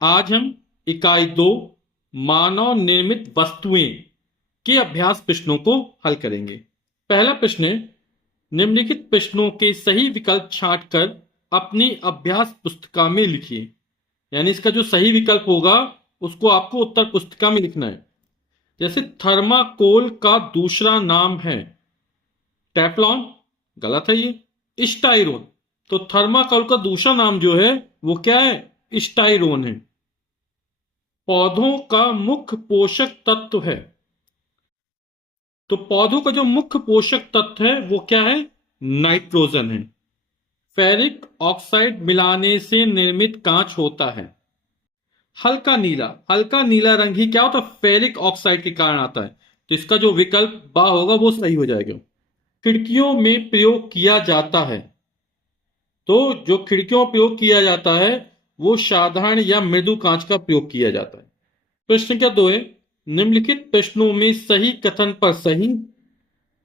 आज हम इकाई 2 मानव निर्मित वस्तुएं के अभ्यास प्रश्नों को हल करेंगे। पहला प्रश्न है, निम्नलिखित प्रश्नों के सही विकल्प छांटकर अपनी अभ्यास पुस्तिका में लिखिए। यानी इसका जो सही विकल्प होगा उसको आपको उत्तर पुस्तिका में लिखना है। जैसे थर्माकोल का दूसरा नाम है टेफ्लॉन, गलत है ये। स्टाइरोन, तो थर्माकोल का दूसरा नाम जो है वो क्या है? स्टाइरोन है। पौधों का मुख्य पोषक तत्व है, तो पौधों का जो मुख्य पोषक तत्व है वो क्या है? नाइट्रोजन है। फेरिक ऑक्साइड मिलाने से निर्मित कांच होता है हल्का नीला। हल्का नीला रंग ही क्या होता है? फेरिक ऑक्साइड के कारण आता है। तो इसका जो विकल्प बा होगा वो सही हो जाएगा। खिड़कियों में प्रयोग किया जाता है, तो जो खिड़कियों में प्रयोग किया जाता है वो साधारण या मृदु कांच का प्रयोग किया जाता है। प्रश्न क्या 2 है, निम्नलिखित प्रश्नों में सही कथन पर सही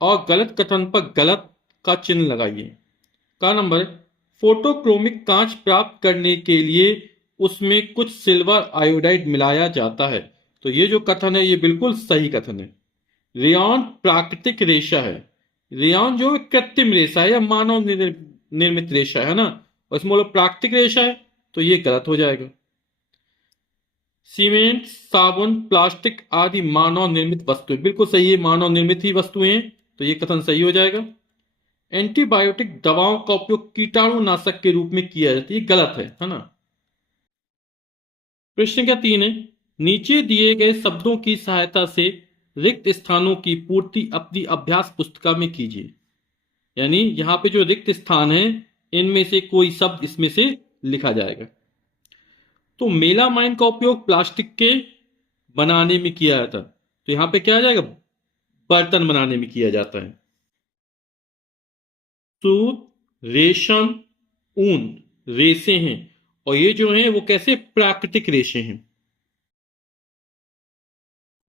और गलत कथन पर गलत का चिन्ह लगाइए। का नंबर, फोटोक्रोमिक कांच प्राप्त करने के लिए उसमें कुछ सिल्वर आयोडाइड मिलाया जाता है। तो ये जो कथन है ये बिल्कुल सही कथन है। रेयॉन प्राकृतिक रेशा है। रेयॉन जो कृत्रिम रेशा है या मानव निर्मित रेशा है ना, और इसमें बोलो प्राकृतिक रेशा है, तो ये गलत हो जाएगा। सीमेंट, साबुन, प्लास्टिक आदि मानव निर्मित वस्तुएं, बिल्कुल सही है, मानव निर्मित ही वस्तुएं हैं, तो ये कथन सही हो जाएगा। एंटीबायोटिक दवाओं का उपयोग कीटाणुनाशक के रूप में किया जाता है, ये गलत है ना। प्रश्न क्या 3 है, नीचे दिए गए शब्दों की सहायता से रिक्त स्थानों की पूर्ति अपनी अभ्यास पुस्तिका में कीजिए। यानी यहां पे जो रिक्त स्थान है इनमें से कोई शब्द इसमें से लिखा जाएगा। तो मेलामाइन का उपयोग प्लास्टिक के बनाने में किया जाता है, तो यहां पे क्या आ जाएगा? बर्तन बनाने में किया जाता है। सूत, रेशम, ऊन रेशे हैं, और ये जो हैं वो कैसे? प्राकृतिक रेशे हैं।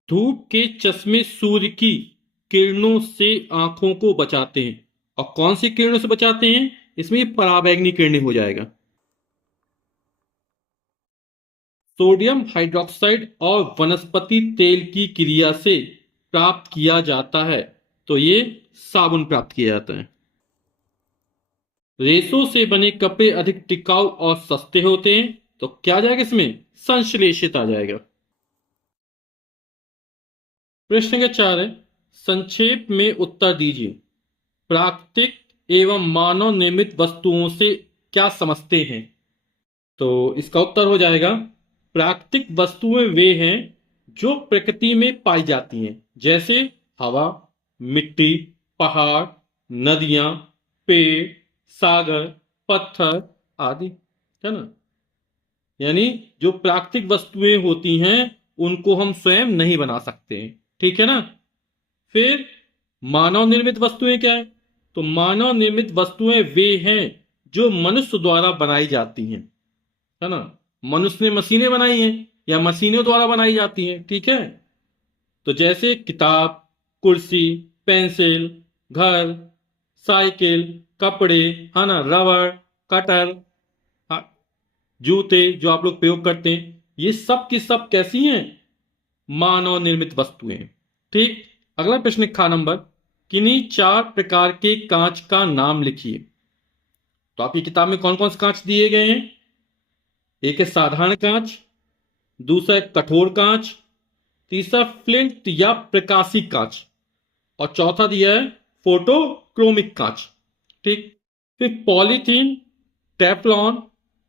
धूप के चश्मे सूर्य की किरणों से आंखों को बचाते हैं, और कौन सी किरणों से बचाते हैं? इसमें ये पराबैंगनी किरणें हो जाएगा। सोडियम हाइड्रोक्साइड और वनस्पति तेल की क्रिया से प्राप्त किया जाता है, तो ये साबुन प्राप्त किया जाता है। रेशों से बने कपड़े अधिक टिकाऊ और सस्ते होते हैं, तो क्या आ जाएगा इसमें? संश्लेषित आ जाएगा। प्रश्न के 4 है, संक्षेप में उत्तर दीजिए। प्राकृतिक एवं मानव निर्मित वस्तुओं से क्या समझते हैं? तो इसका उत्तर हो जाएगा, प्राकृतिक वस्तुएं वे हैं जो प्रकृति में पाई जाती हैं, जैसे हवा, मिट्टी, पहाड़, नदियां, पेड़, सागर, पत्थर आदि, है ना। यानी जो प्राकृतिक वस्तुएं होती हैं उनको हम स्वयं नहीं बना सकते हैं, ठीक है ना। फिर मानव निर्मित वस्तुएं क्या है? तो मानव निर्मित वस्तुएं वे हैं जो मनुष्य द्वारा बनाई जाती हैं, है ना। मनुष्य ने मशीनें बनाई हैं या मशीनों द्वारा बनाई जाती हैं, ठीक है। तो जैसे किताब, कुर्सी, पेंसिल, घर, साइकिल, कपड़े, है ना, रबर, कटर, हाँ, जूते जो आप लोग प्रयोग करते हैं, ये सब की सब कैसी हैं? मानव निर्मित वस्तुएं। ठीक। अगला प्रश्न खा नंबर, किन्हीं 4 प्रकार के कांच का नाम लिखिए। तो आपकी किताब में कौन कौन से कांच दिए गए हैं? एक है साधारण कांच, दूसरा है कठोर कांच, तीसरा फ्लिंट या प्रकाशी कांच, और चौथा दिया है फोटोक्रोमिक कांच। ठीक। फिर पॉलीथीन, टेफ्लॉन,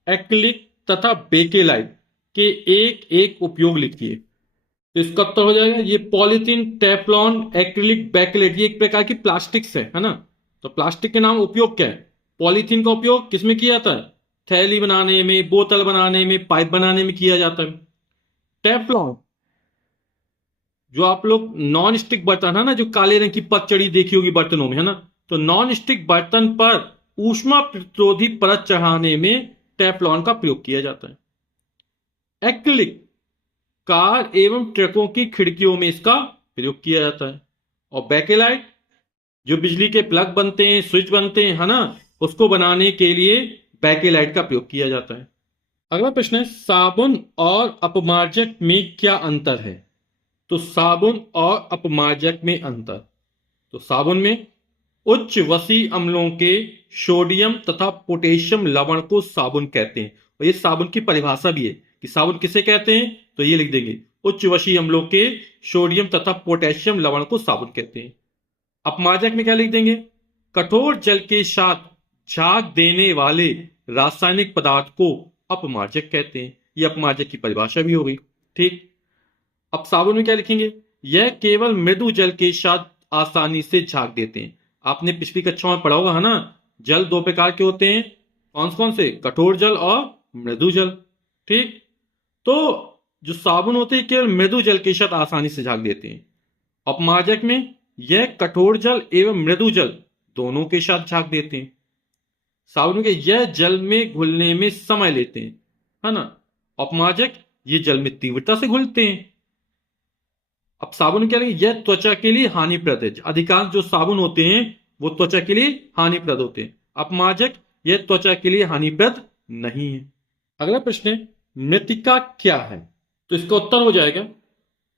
एक्रिलिक तथा बेकेलाइट के एक एक उपयोग लिखिए। तो इसका उत्तर हो जाएगा, ये पॉलीथीन, टेफ्लॉन, एक्रिलिक, बेकेलाइट ये एक प्रकार की प्लास्टिक्स है ना। तो प्लास्टिक के नाम उपयोग क्या है? पॉलीथीन का उपयोग किसमें किया जाता है? थैली बनाने में, बोतल बनाने में, पाइप बनाने में किया जाता है। टेफ्लॉन जो आप लोग नॉन स्टिक बर्तन है ना, जो काले रंग की पतचड़ी देखी होगी बर्तनों में, है ना, तो नॉन स्टिक बर्तन पर ऊष्मा प्रतिरोधी परत चढ़ाने में टेफ्लॉन का प्रयोग किया जाता है। एक्रिलिक कार एवं ट्रकों की खिड़कियों में इसका प्रयोग किया जाता है। और बेकेलाइट जो बिजली के प्लग बनते हैं, स्विच बनते हैं, है ना, उसको बनाने के लिए बेकेलाइट का प्रयोग किया जाता है। अगला प्रश्न है, साबुन और अपमार्जक में क्या अंतर है? तो साबुन और अपमार्जक में अंतर, तो साबुन में उच्च वसी अम्लों के सोडियम तथा पोटेशियम लवण को साबुन कहते हैं। और ये साबुन की परिभाषा भी है कि साबुन किसे कहते हैं, तो ये लिख देंगे, उच्च वसी अम्लों के सोडियम तथा पोटेशियम लवण को साबुन कहते हैं। अपमार्जक में क्या लिख देंगे, कठोर जल के साथ झाग देने वाले रासायनिक पदार्थ को अपमार्जक कहते हैं। ये अपमार्जक की परिभाषा भी हो गई। ठीक, अब साबुन में क्या लिखेंगे, यह केवल मृदु जल के साथ आसानी से झाग देते हैं। आपने पिछली कक्षा में पढ़ा होगा है ना, जल दो प्रकार के होते हैं, कौन से, कठोर जल और मृदु जल। ठीक, तो जो साबुन होते हैं केवल मृदु जल के साथ आसानी से झाग देते हैं। अपमार्जक में यह कठोर जल एवं मृदु जल दोनों के साथ झाग देते हैं। साबुन के यह जल में घुलने में समय लेते हैं, है ना। अपमार्जक ये जल में तीव्रता से घुलते हैं। अब साबुन क्या लगे, यह त्वचा के लिए हानिप्रद है। अधिकांश जो साबुन होते हैं वो त्वचा के लिए हानिप्रद होते हैं। अपमार्जक यह त्वचा के लिए हानिप्रद नहीं है। अगला प्रश्न है, मृत्तिका क्या है? तो इसका उत्तर हो जाएगा,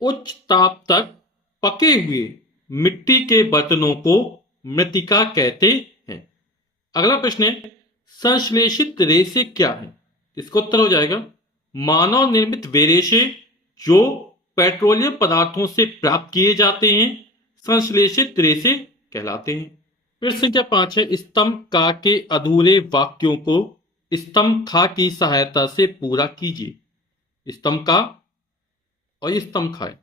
उच्च ताप तक पके हुए मिट्टी के बर्तनों को मृत्तिका कहते हैं। अगला प्रश्न है, संश्लेषित रेशे क्या है? इसका उत्तर हो जाएगा, मानव निर्मित वे रेशे जो पेट्रोलियम पदार्थों से प्राप्त किए जाते हैं संश्लेषित रेशे कहलाते हैं। प्रश्न संख्या 5 है, स्तंभ का के अधूरे वाक्यों को स्तंभ खा की सहायता से पूरा कीजिए। स्तंभ का और ये स्तंभ खा है।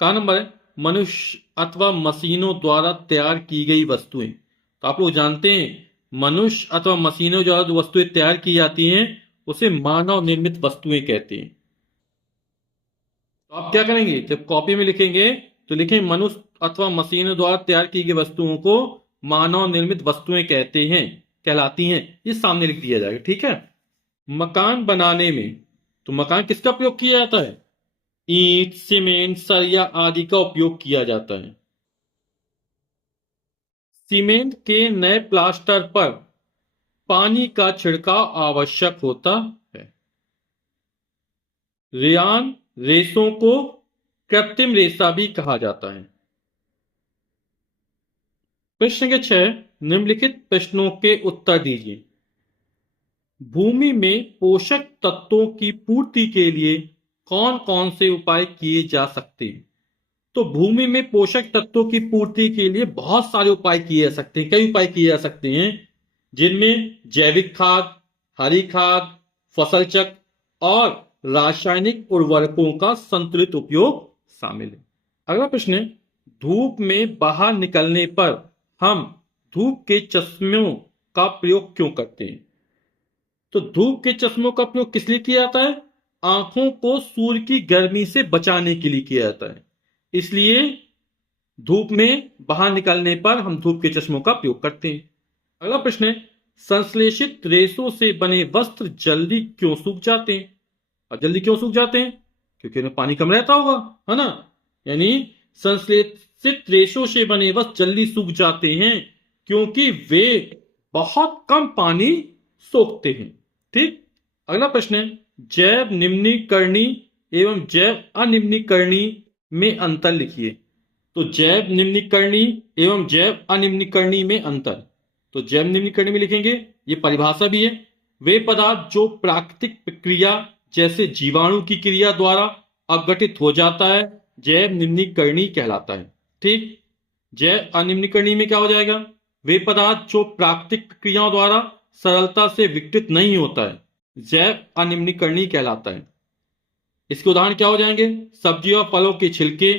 का नंबर है, मनुष्य अथवा मशीनों द्वारा तैयार की गई वस्तुएं। तो आप लोग जानते हैं मनुष्य अथवा मशीनों द्वारा जो वस्तुएं तैयार की जाती हैं उसे मानव निर्मित वस्तुएं कहते हैं। तो आप क्या करेंगे, जब कॉपी में लिखेंगे तो लिखें मनुष्य अथवा मशीनों द्वारा तैयार की गई वस्तुओं को मानव निर्मित वस्तुएं कहते हैं, कहलाती हैं। ये सामने लिख दिया जाएगा। ठीक है, मकान बनाने में तो मकान किसका प्रयोग किया जाता है, ईंट, सीमेंट, सरिया आदि का उपयोग किया जाता है। सीमेंट के नए प्लास्टर पर पानी का छिड़काव आवश्यक होता है। रेयान रेशों को कृत्रिम रेशा भी कहा जाता है। प्रश्न संख्या 6, निम्नलिखित प्रश्नों के उत्तर दीजिए। भूमि में पोषक तत्वों की पूर्ति के लिए कौन कौन से उपाय किए जा सकते हैं? तो भूमि में पोषक तत्वों की पूर्ति के लिए बहुत सारे उपाय किए जा सकते हैं, कई उपाय किए जा सकते हैं, जिनमें जैविक खाद, हरी खाद, फसल चक्र और रासायनिक उर्वरकों का संतुलित उपयोग शामिल है। अगला प्रश्न है, धूप में बाहर निकलने पर हम धूप के चश्मों का प्रयोग क्यों करते हैं? तो धूप के चश्मों का प्रयोग किस लिए किया जाता है, आंखों को सूर्य की गर्मी से बचाने के लिए किया जाता है। इसलिए धूप में बाहर निकलने पर हम धूप के चश्मों का प्रयोग करते हैं। अगला प्रश्न है, संश्लेषित रेशों से बने वस्त्र जल्दी क्यों सूख जाते हैं? और जल्दी क्यों सूख जाते हैं, क्योंकि उनमें पानी कम रहता होगा, है ना। यानी संश्लेषित रेशों से बने वस्त्र जल्दी सूख जाते हैं क्योंकि वे बहुत कम पानी सोखते हैं। ठीक, अगला प्रश्न है, जैव निम्नीकरणी एवं जैव अनिम्नीकरणी में अंतर लिखिए। तो जैव निम्नीकरणी एवं जैव अनिम्नीकरणी में अंतर, तो जैव निम्नीकरणी में लिखेंगे, ये परिभाषा भी है, वे पदार्थ जो प्राकृतिक प्रक्रिया जैसे जीवाणु की क्रिया द्वारा अपघटित हो जाता है जैव निम्नीकरणी कहलाता है। ठीक, जैव अनिम्नीकरणी में क्या हो जाएगा, वे पदार्थ जो प्राकृतिक प्रक्रियाओं द्वारा सरलता से विघटित नहीं होता है जैव अनिम्नीकरणी कहलाता है। इसके उदाहरण क्या हो जाएंगे, सब्जी और फलों के छिलके,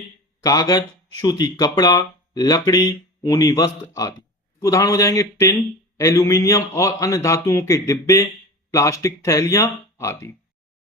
कागज, सूती कपड़ा, लकड़ी, ऊनी वस्त्र आदि। उदाहरण हो जाएंगे टिन, एल्यूमिनियम और अन्य धातुओं के डिब्बे, प्लास्टिक थैलियां आदि।